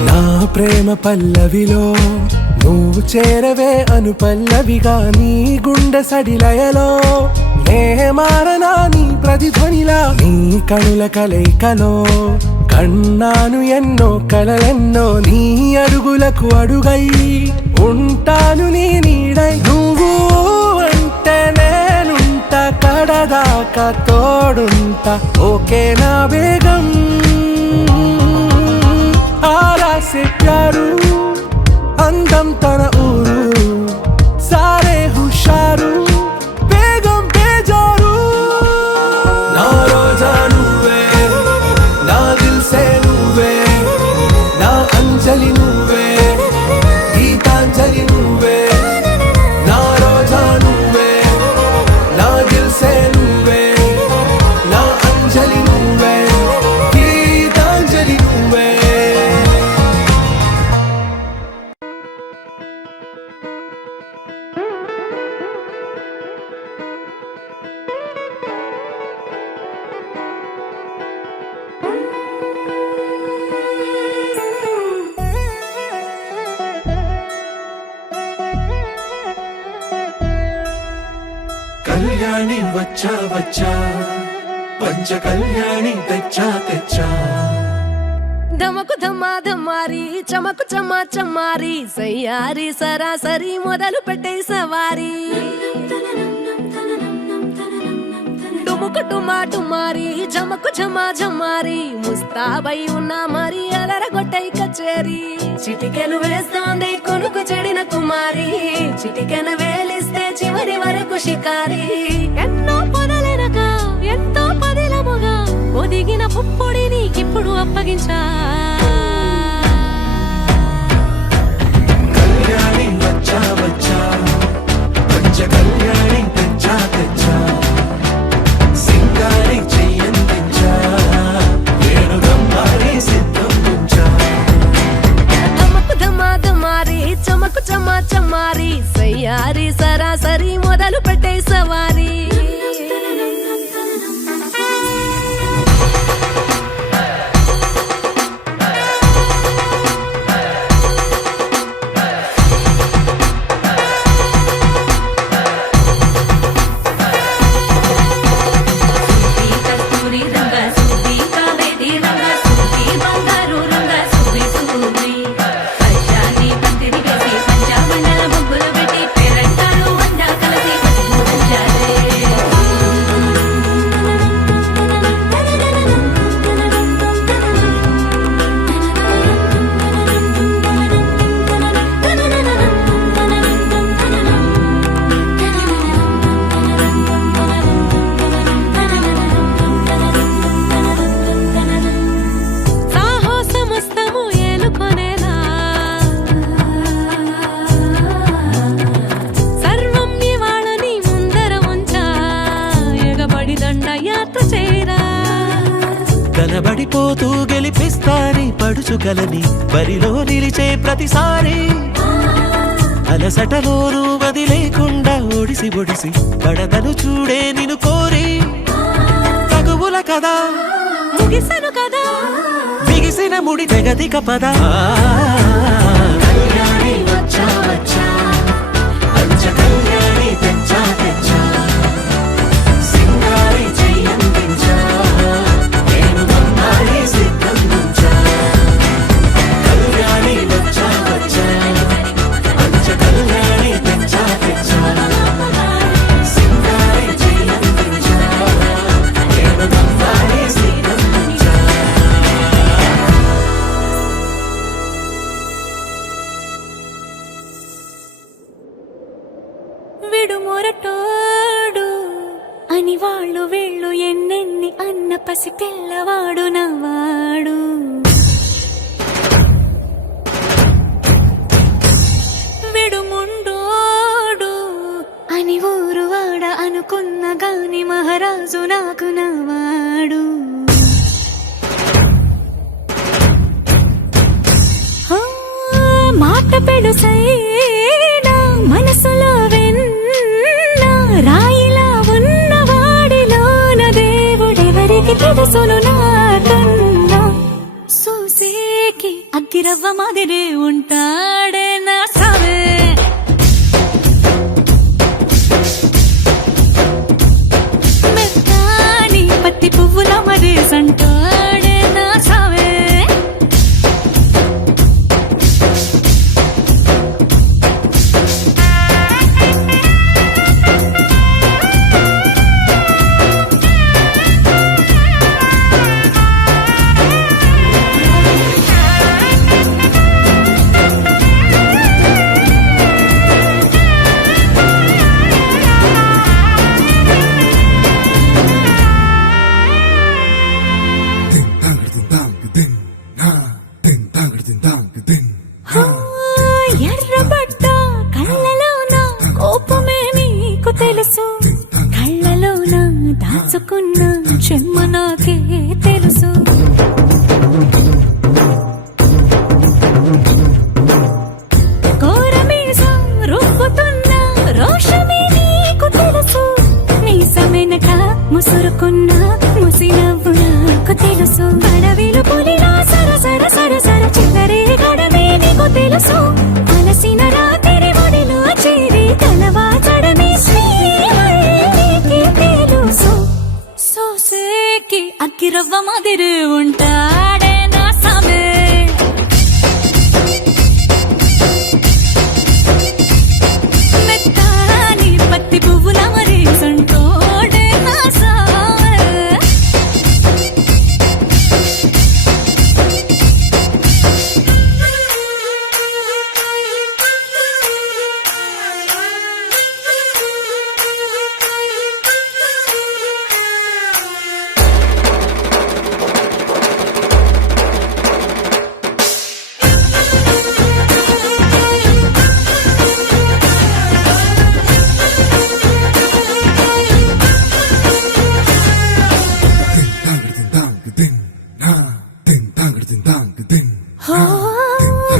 నా ప్రేమ పల్లవిలో నువ్వు చేరవే అను పల్లవిగా, నీ గుండె సడిలయలో నే మారనా నీ ప్రతిధ్వనిలా, నీ కనుల కలయికలో కన్నాను ఎన్నో కలలెన్నో, నీ అడుగులకు అడుగై ఉంటాను నీ నీడై. నువ్వు అంటే నేనుంట కడదాకా తోడుంటా, ఓకే నా బేగం. ఆరా సే ప్యారు అందం తన ఊరు, సారే హుషారు బేగం బేజారు. నా రోజా నువ్వే, నా దిల్సే నువ్వే, నా అంజలి నువ్వే, గీతాంజలి నువ్వే. నా రోజా నువ్వే, నా దిల్సే నువ్వే, నా అంజలి నువ్వే, గీతాంజలి నువ్వే. కళ్యాణి వచ్చా వచ్చా, పంచ కళ్యాణి తెచ్చా తెచ్చా. ధమకు ధమ్మా ధమ్మారి చమకు చమ్మా చమ్మారి, సయ్యారి సరాసరి మొదలు పెట్టే సవారి. డుముకు టుమా టుమారి జమకు ఝమా ఝమారి, ముస్తాబై ఉన్నా మరి అలరగొట్టై కచేరి. చిటికెను వేస్తోంది కొనుకు చెడిన కుమారి, చిటికెను వేలిస్తే చివరి వరకు షికారి. ఎన్నో పొదలెనక ఎంతో పదిలముగా ఒదిగిన పుప్పొడి నీకిప్పుడు అప్పగించా. కళ్యాణి వచ్చా వచ్చా, పంచ కళ్యాణి తెచ్చా తెచ్చా. సింగారి చెయ్యందించా, నేను గమ్మారి సిద్ధం ఉంచా. ధమకు ధమా ధమారి చమకు చమా చమ్మారి, సయ్యారి సరాసరి మొదలు పెట్టే సవారి. కనబడిపోతూ గెలిపిస్తాని పడుచుకలని బరిలో నిలిచే ప్రతిసారి. అలసటలోనూ వదిలేకుండా ఒడిసి ఒడిసి పడతను చూడే నిన్ను కోరి. తగువుల కదా ముగిసను కదా బిగిసిన ముడి తెగదిక పద. కళ్యాణి వచ్చా వచ్చా, పంచ పసి పిల్లవాడు నవ్వాడు. విడుముండోడు అని ఊరు వాడ అనుకున్న గాని మహారాజు నాకు నవ్వాడు. మాట పెడుసైనా మనసులో వెన్న రాయిలా ఉన్నవాడిలోన దేవుడెవరికి తెలుసును నాకన్నా. సూసేకి అగ్గిరవ్వ మాదిరి ఉంటాడే నా సావే. మెత్తాని పత్తి పువ్వుల మరి సంటాడే నా సావే. ఎర్రబడ్డ కళ్ళలోన కోపమే నీకు తెలుసు. కళ్ళలోన దాచుకున్న చెమ్మ నాకే తెలుసు. కోరమీసం రుబ్బుతున్న రోషమే నీకు తెలుసు. మీసమెనక ముసురుకున్న ముసినవ్వు నాకు తెలుసు. అడవిలు పులిలా సరసర సరసర చిల్లరే గడమే నీకు తెలుసు. అలసిన రాత్రి ఒడిలో చేరి తలవాచడమే శ్రీహరికి తెలుసు. సోసేకి అగ్గిరవ్వ మాదిరి ఉంటాడే నా సామే. మెత్తాని పత్తి పువ్వుల మరి సంటోడే నా సామే.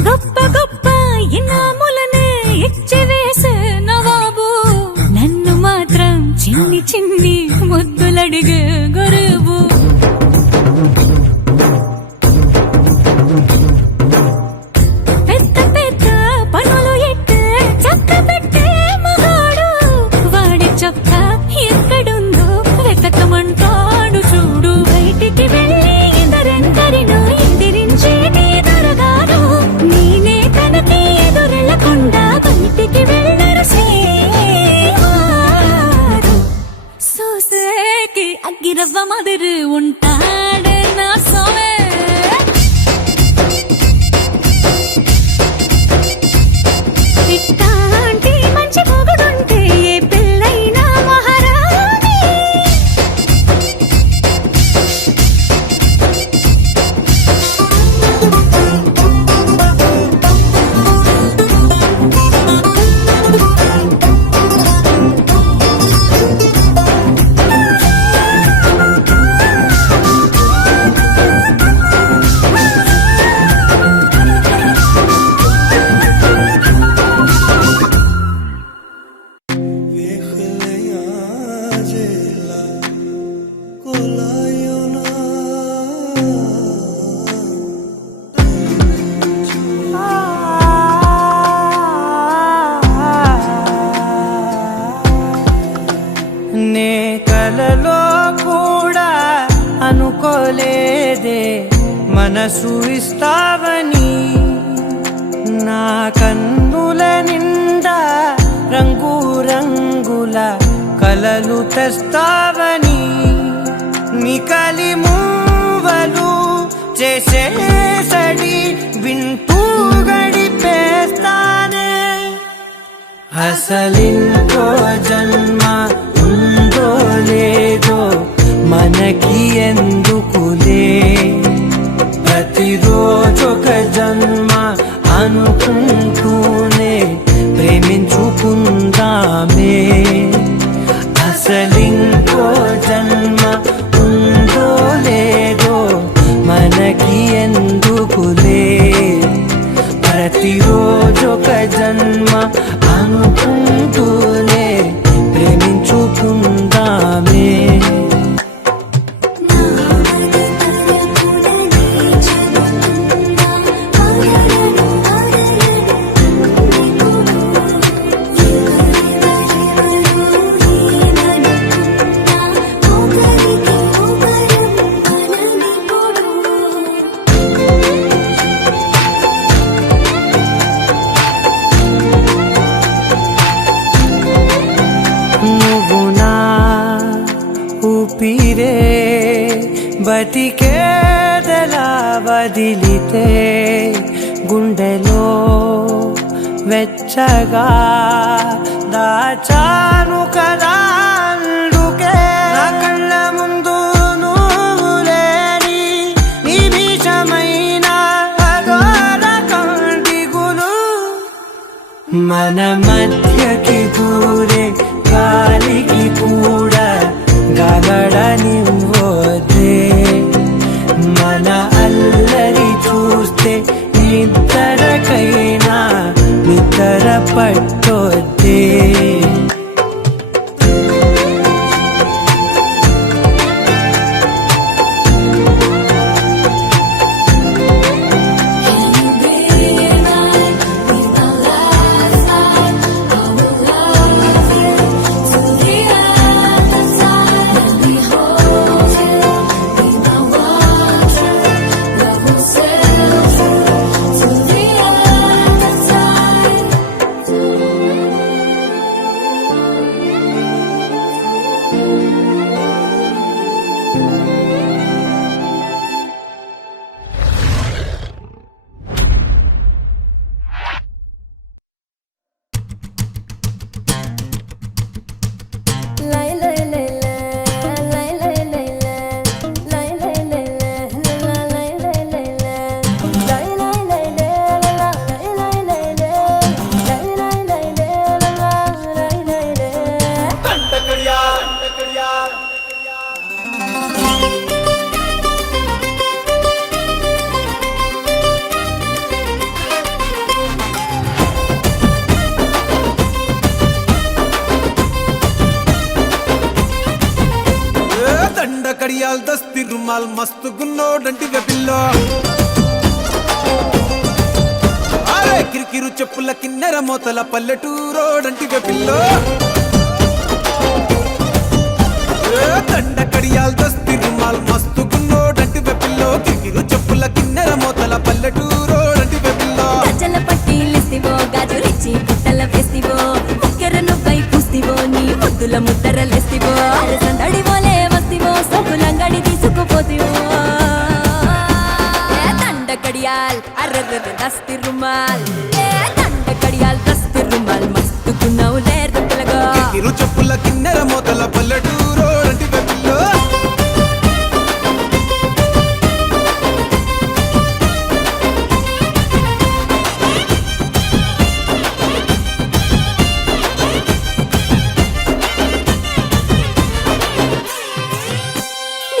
గొప్ప గొప్ప ఇనాములనే ఇచ్చి వేసే నవాబు నన్ను మాత్రం చిన్ని చిన్ని ముద్దులడిగే గురువు. పెద్ద పెద్ద పనులు ఎట్టే చక్క పెట్టే మగాడు. వాడి చొక్క ఎక్కడుందో వెతకమంటాడు చూడు. బయటికి వెళ్ళి ఇద్దరెందరినో ఎదిరించేటి దొరగారు. నేనే తనకి ఎదురెళ్ళకుండా బయటికి వెళ్ళరు శ్రీవారు. సోసేకి అగ్గిరవ్వ మాదిరి ఉంటాడే నా సోమే. ఇట్టాంటి మంచి మొగుడుంటే ఏ పిల్లైనా మహారాణి. నే కలలో కూడా అనుకోలేదే మనసు ఇస్తావని. నా కన్నుల నిండా రంగు రంగుల కలలు తెస్తావని. నికలి మూవలు చేసేసడి వింటూ గడిపేస్తానే. అసలింకో జన్మ ఉందో లేదో మనకి ఎందుకులే ప్రతిరోజొక జన్మ అనుకుంటూనే ప్రేమించుకుందామే అసలింకో జన్మ ఉందో లేదో మనకి ఎందుకులే ప్రతిరోజొక జన్మ అనుకుంటూనే ప్రేమించుకుందామే నువ్వు నా ఊపిరే బతికేదలా వదిలితే గుండెలో వెచ్చగా దాచాను కదా అందుకే నా కళ్ళ ముందు నువ్వు లేని నిమిషమైన అఘోర కంటిగులు మన మధ్యకి దూరే గాలికి కూడా గగడనివ్వదే మన అల్లరి చూస్తే నిద్రకైనా నిద్ర పట్టొద్దే దండ కడియాల్ దస్తి రుమాల్ మస్తు గున్నోడంటి వెపిల్లో అరే కిరికిరు చెప్పుల కిన్నెర మోతల పల్లెటూరోడంటి వెపిల్లో దండ కడియాల్ దస్తి రుమాల్ మస్తు గున్నోడంటి వెపిల్లో కిరికిరు చెప్పుల కిన్నెర మోతల పల్లెటూరోడంటి వెపిల్లో గజల పట్టీలిస్తివో గాజులిచ్చి పుట్టల వేస్తివో ముక్కెర నువ్వై పూస్తివో నీ ముద్దుల ముద్దరలేస్తివో సందడి పోలే వస్తివో సొకులంగడి తీసుకుపోతివో దండ కడియాల్ అర్ర దస్తి రుమాల్ దండ కడియాల్ దస్తి రుమాల్ మస్తుకున్నావు లేరు పిల్లగా కిరికిరు చెప్పుల కిన్నెర మోతల పల్లెటూరోడంటి వెపిల్లో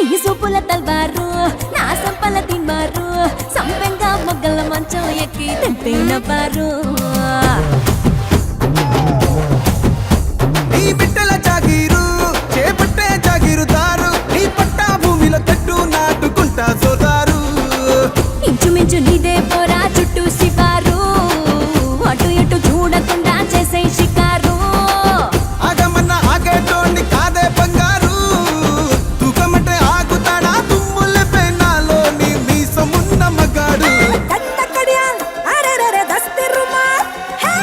నీ సూపుల తల్వారు నా సంపల తిన్మారు సంపెంగా మొగ్గల మంచం ఎక్కి తెంపిన బారు నీ బిడ్డల జాగీరు చేపట్టే జాగీరుదారు నీ పట్టా భూమిలో చెట్టు నాటుకుంటా సోదారు ఇంచుమించు నీదే పోరా చుట్టూ శివారు అటు ఇటు చూడకుండా చేసే షికారు ఆగమన్న ఆగేటోండి కాదే బంగారు తూకమంటే ఆగుతాడా తుమ్ముల పెనాలో నీ మీసమున్న మగాడు దండ కడియాల్ అరెరెరె దస్తి రుమాల్ హే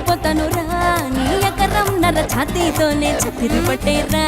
పడిపోతాను రా నీ ఎకరం నర ఛాతీతోనే చతిరి పట్టేరా